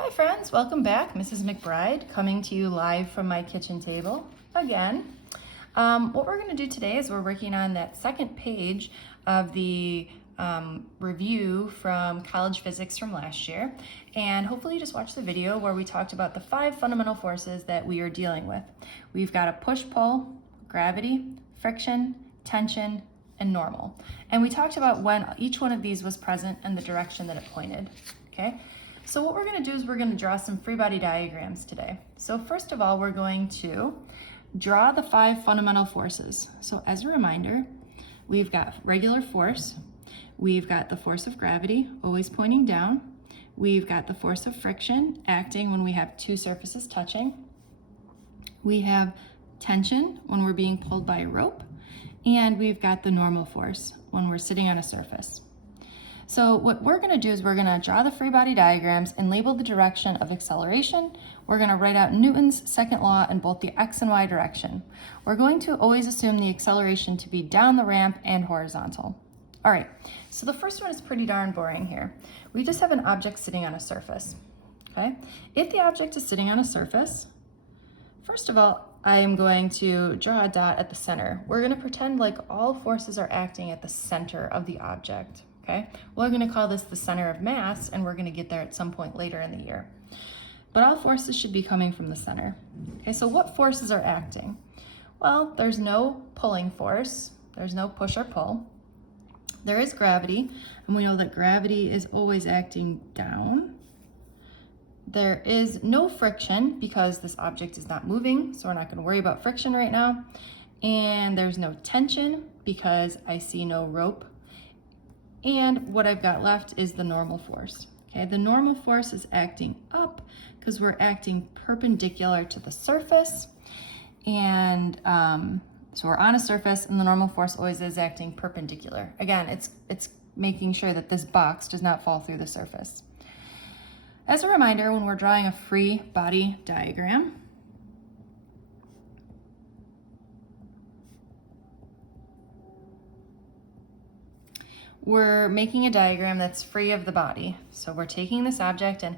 Hi friends, welcome back. Mrs. McBride coming to you live from my kitchen table again. What we're going to do today is we're working on that second page of the review from college physics from last year, and hopefully you just watched the video where we talked about the 5 fundamental forces that we are dealing with. We've got a push-pull, gravity, friction, tension, and normal. And we talked about when each one of these was present and the direction that it pointed. Okay. So what we're going to do is we're going to draw some free body diagrams today. So first of all, we're going to draw the 5 fundamental forces. So as a reminder, we've got regular force, we've got the force of gravity, always pointing down, we've got the force of friction, acting when we have 2 surfaces touching, we have tension when we're being pulled by a rope, and we've got the normal force when we're sitting on a surface. So what we're going to do is we're going to draw the free body diagrams and label the direction of acceleration. We're going to write out Newton's second law in both the x and y direction. We're going to always assume the acceleration to be down the ramp and horizontal. All right, so the first one is pretty darn boring here. We just have an object sitting on a surface, okay? If the object is sitting on a surface, first of all, I am going to draw a dot at the center. We're going to pretend like all forces are acting at the center of the object. Okay, we're going to call this the center of mass, and we're going to get there at some point later in the year. But all forces should be coming from the center. Okay, so what forces are acting? Well, there's no pulling force. There's no push or pull. There is gravity, and we know that gravity is always acting down. There is no friction because this object is not moving, so we're not going to worry about friction right now. And there's no tension because I see no rope. And what I've got left is the normal force. Okay, the normal force is acting up because we're acting perpendicular to the surface. And so we're on a surface, and the normal force always is acting perpendicular. Again, it's making sure that this box does not fall through the surface. As a reminder, when we're drawing a free body diagram, we're making a diagram that's free of the body. So we're taking this object and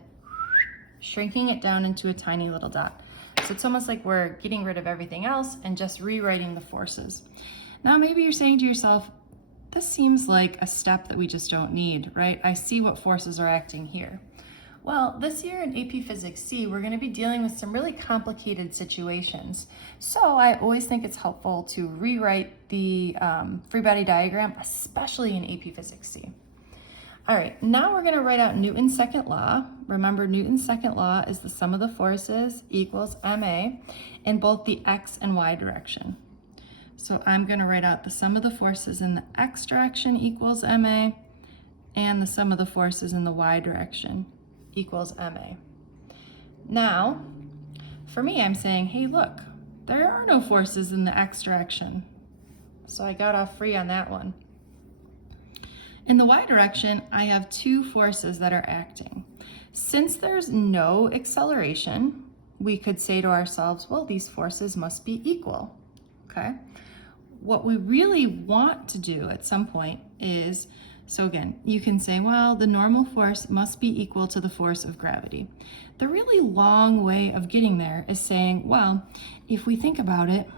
shrinking it down into a tiny little dot. So it's almost like we're getting rid of everything else and just rewriting the forces. Now maybe you're saying to yourself, this seems like a step that we just don't need, right? I see what forces are acting here. Well, this year in AP Physics C, we're going to be dealing with some really complicated situations. So I always think it's helpful to rewrite the free body diagram, especially in AP Physics C. All right, now we're going to write out Newton's second law. Remember, Newton's second law is the sum of the forces equals ma in both the x and y direction. So I'm going to write out the sum of the forces in the x direction equals ma, and the sum of the forces in the y direction equals ma. Now, for me, I'm saying, hey, look, there are no forces in the x direction. So I got off free on that one. In the y direction, I have 2 forces that are acting. Since there's no acceleration, we could say to ourselves, well, these forces must be equal, okay? What we really want to do at some point is, so again, you can say, well, the normal force must be equal to the force of gravity. The really long way of getting there is saying, well, if we think about it,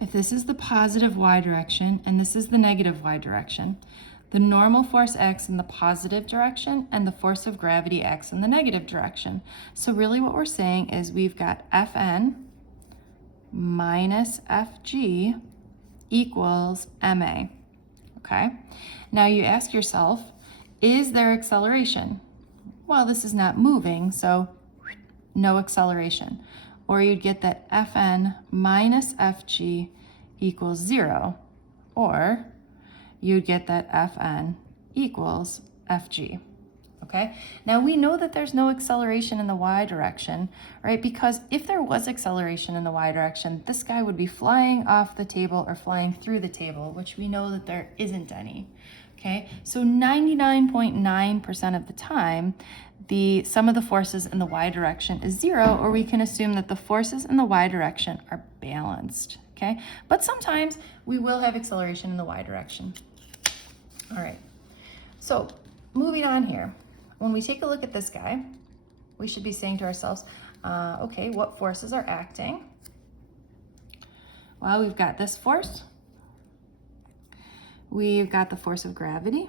if this is the positive y direction and this is the negative y direction, the normal force acts in the positive direction and the force of gravity acts in the negative direction. So really what we're saying is we've got Fn minus Fg equals ma. Okay, now you ask yourself, is there acceleration? Well, this is not moving, so no acceleration. Or you'd get that Fn minus Fg equals 0, or you'd get that Fn equals Fg. Okay, now we know that there's no acceleration in the y direction, right? Because if there was acceleration in the y direction, this guy would be flying off the table or flying through the table, which we know that there isn't any. Okay, so 99.9% of the time, the sum of the forces in the y direction is 0, or we can assume that the forces in the y direction are balanced. Okay, but sometimes we will have acceleration in the y direction. All right, so moving on here. When we take a look at this guy, we should be saying to ourselves, okay, what forces are acting? Well, we've got this force. We've got the force of gravity.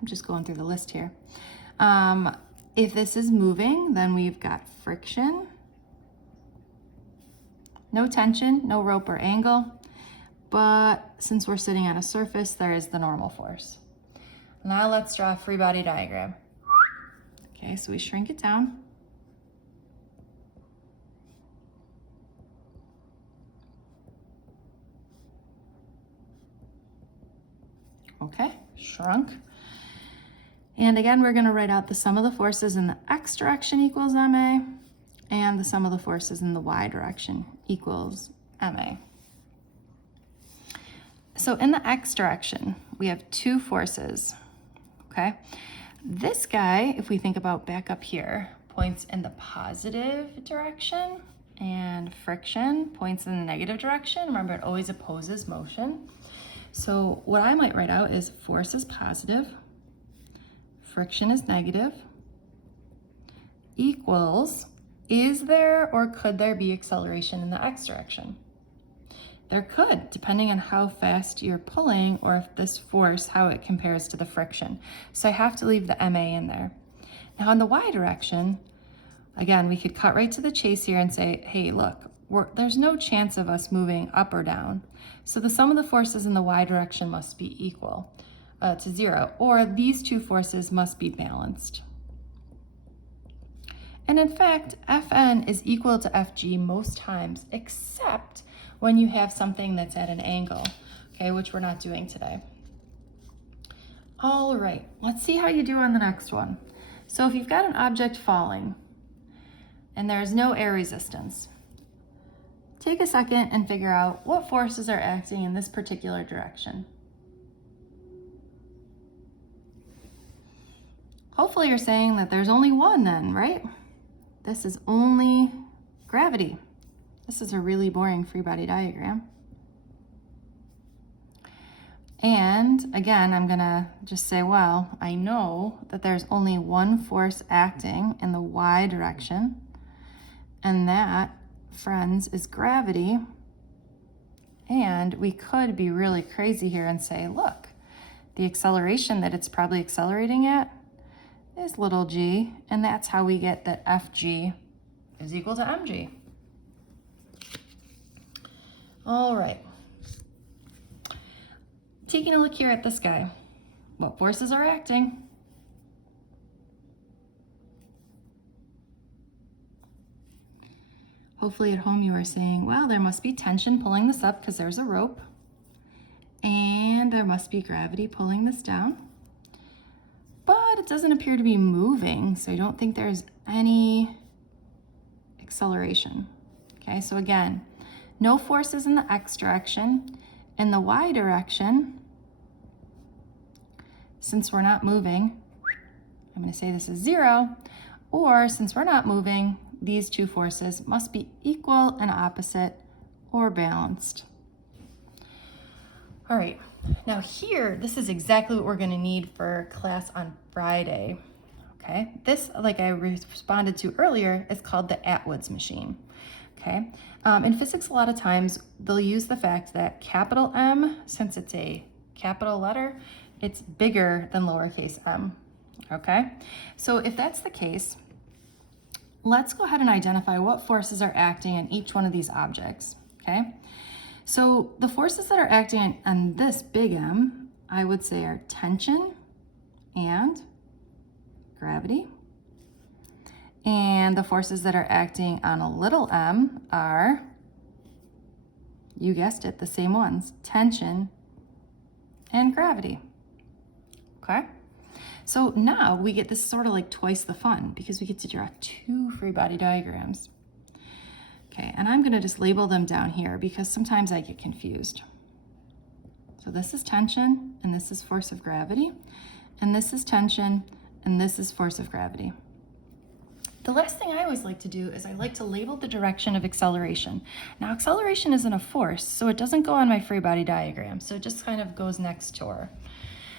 I'm just going through the list here. If this is moving, then we've got friction. No tension, no rope or angle. But since we're sitting on a surface, there is the normal force. Now let's draw a free body diagram. Okay, so we shrink it down. Okay, shrunk. And again, we're gonna write out the sum of the forces in the x direction equals ma, and the sum of the forces in the y direction equals ma. So in the x direction, we have two forces, okay? This guy, if we think about back up here, points in the positive direction, and friction points in the negative direction. Remember, it always opposes motion. So what I might write out is force is positive, friction is negative, equals, is there or could there be acceleration in the x direction? There could, depending on how fast you're pulling or if this force, how it compares to the friction. So I have to leave the ma in there. Now in the y direction, again, we could cut right to the chase here and say, hey, look, there's no chance of us moving up or down. So the sum of the forces in the y direction must be equal to 0, or these two forces must be balanced. And in fact, Fn is equal to Fg most times, except when you have something that's at an angle, okay, which we're not doing today. All right, let's see how you do on the next one. So if you've got an object falling and there's no air resistance, take a second and figure out what forces are acting in this particular direction. Hopefully you're saying that there's only one then, right? This is only gravity. This is a really boring free body diagram. And again, I'm gonna just say, well, I know that there's only one force acting in the y direction, and that, friends, is gravity. And we could be really crazy here and say, look, the acceleration that it's probably accelerating at is little g, and that's how we get that Fg is equal to mg. All right. Taking a look here at this guy. What forces are acting? Hopefully at home you are saying, well, there must be tension pulling this up because there's a rope, and there must be gravity pulling this down. But it doesn't appear to be moving, so I don't think there's any acceleration. Okay, so again, no forces in the x direction. In the y direction, since we're not moving, I'm going to say this is 0, or since we're not moving, these two forces must be equal and opposite or balanced. All right, now here, this is exactly what we're going to need for class on Friday. Okay, this, like I responded to earlier, is called the Atwood's machine. Okay, in physics, a lot of times they'll use the fact that capital M, since it's a capital letter, it's bigger than lowercase m. Okay, so if that's the case, let's go ahead and identify what forces are acting in each one of these objects. Okay, so the forces that are acting on this big M, I would say, are tension and gravity. And the forces that are acting on a little m are, you guessed it, the same ones, tension and gravity. Okay, so now we get this sort of like twice the fun because we get to draw two free body diagrams. Okay, and I'm gonna just label them down here because sometimes I get confused. So this is tension and this is force of gravity, and this is tension and this is force of gravity. The last thing I always like to do is I like to label the direction of acceleration. Now acceleration isn't a force, so it doesn't go on my free body diagram, so it just kind of goes next to her.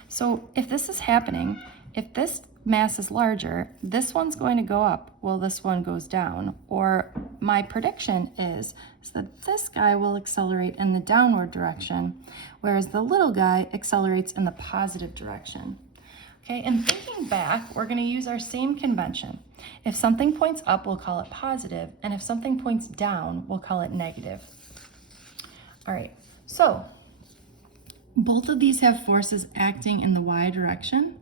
So if this is happening, if this mass is larger, this one's going to go up while this one goes down. Or my prediction is that this guy will accelerate in the downward direction, whereas the little guy accelerates in the positive direction. Okay, and thinking back, we're going to use our same convention. If something points up, we'll call it positive, and if something points down, we'll call it negative. All right, so both of these have forces acting in the y direction.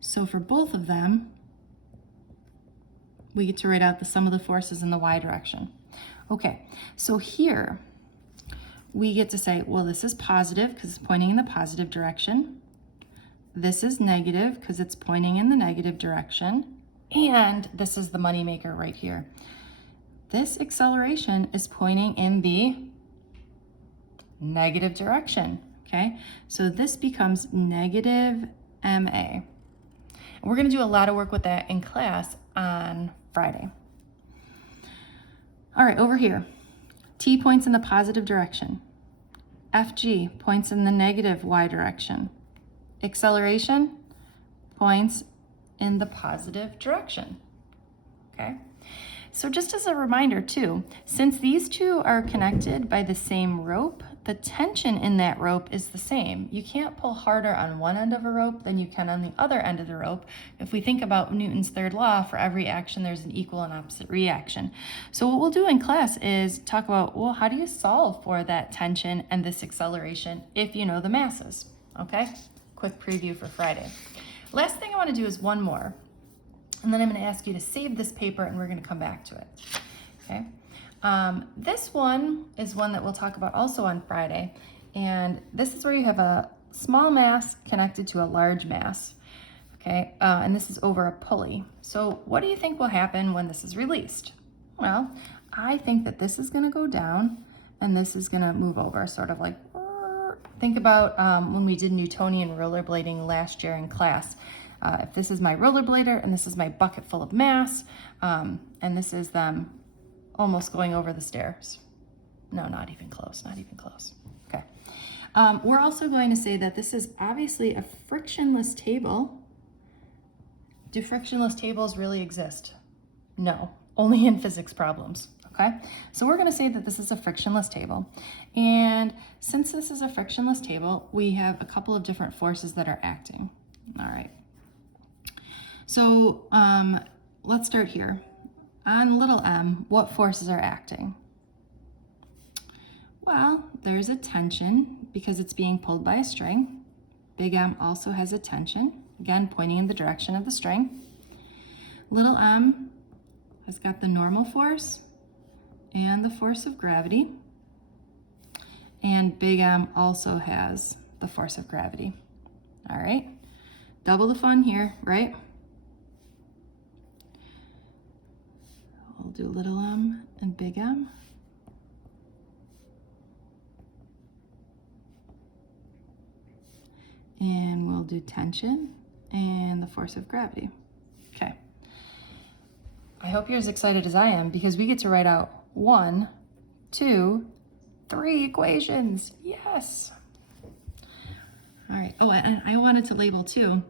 So for both of them, we get to write out the sum of the forces in the y direction. Okay, so here we get to say, well, this is positive because it's pointing in the positive direction. This is negative because it's pointing in the negative direction. And this is the moneymaker right here. This acceleration is pointing in the negative direction, okay? So this becomes negative ma. We're going to do a lot of work with that in class on Friday. All right, over here, T points in the positive direction. FG points in the negative y direction. Acceleration points in the positive direction, okay? So just as a reminder too, since these two are connected by the same rope, the tension in that rope is the same. You can't pull harder on one end of a rope than you can on the other end of the rope. If we think about Newton's third law, for every action there's an equal and opposite reaction. So what we'll do in class is talk about, well, how do you solve for that tension and this acceleration if you know the masses, okay? Quick preview for Friday. Last thing I want to do is one more, and then I'm going to ask you to save this paper and we're going to come back to it, okay? This one is one that we'll talk about also on Friday, and this is where you have a small mass connected to a large mass, okay? And this is over a pulley. So what do you think will happen when this is released? Well, I think that this is going to go down and this is going to move over, sort of like, think about when we did Newtonian rollerblading last year in class. If this is my rollerblader and this is my bucket full of mass, and this is them almost going over the stairs. No, not even close, not even close. Okay. We're also going to say that this is obviously a frictionless table. Do frictionless tables really exist? No, only in physics problems. Okay, so we're going to say that this is a frictionless table. And since this is a frictionless table, we have a couple of different forces that are acting. All right. So let's start here. On little m, what forces are acting? Well, there's a tension because it's being pulled by a string. Big M also has a tension, again, pointing in the direction of the string. Little m has got the normal force and the force of gravity. And big M also has the force of gravity. All right, double the fun here, right? We'll do little m and big M. And we'll do tension and the force of gravity. Okay. I hope you're as excited as I am because we get to write out 1, 2, 3 equations. Yes. All right. Oh, and I wanted to label too.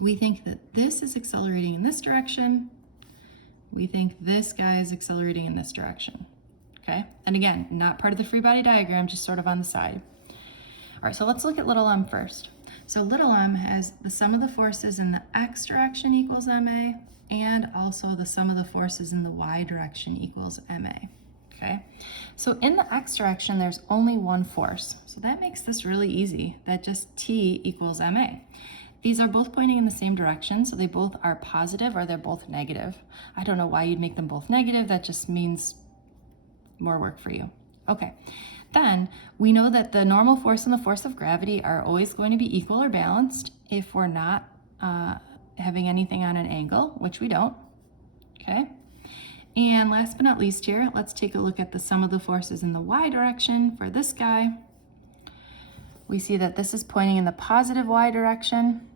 We think that this is accelerating in this direction. We think this guy is accelerating in this direction. Okay. And again, not part of the free body diagram, just sort of on the side. All right. So let's look at little m first. So little m has the sum of the forces in the x direction equals ma, and also the sum of the forces in the y direction equals ma. Okay, so in the x direction, there's only one force. So that makes this really easy, that just T equals ma. These are both pointing in the same direction, so they both are positive or they're both negative. I don't know why you'd make them both negative, that just means more work for you. Okay, then we know that the normal force and the force of gravity are always going to be equal or balanced if we're not having anything on an angle, which we don't, okay? And last but not least here, let's take a look at the sum of the forces in the y direction for this guy. We see that this is pointing in the positive y direction.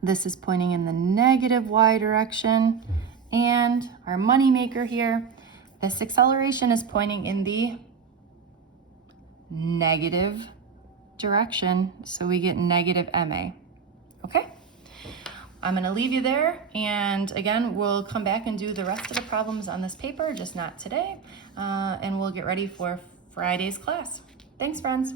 This is pointing in the negative y direction. And our money maker here, this acceleration is pointing in the negative direction, so we get negative ma. Okay? I'm gonna leave you there, and again, we'll come back and do the rest of the problems on this paper, just not today, and we'll get ready for Friday's class. Thanks, friends.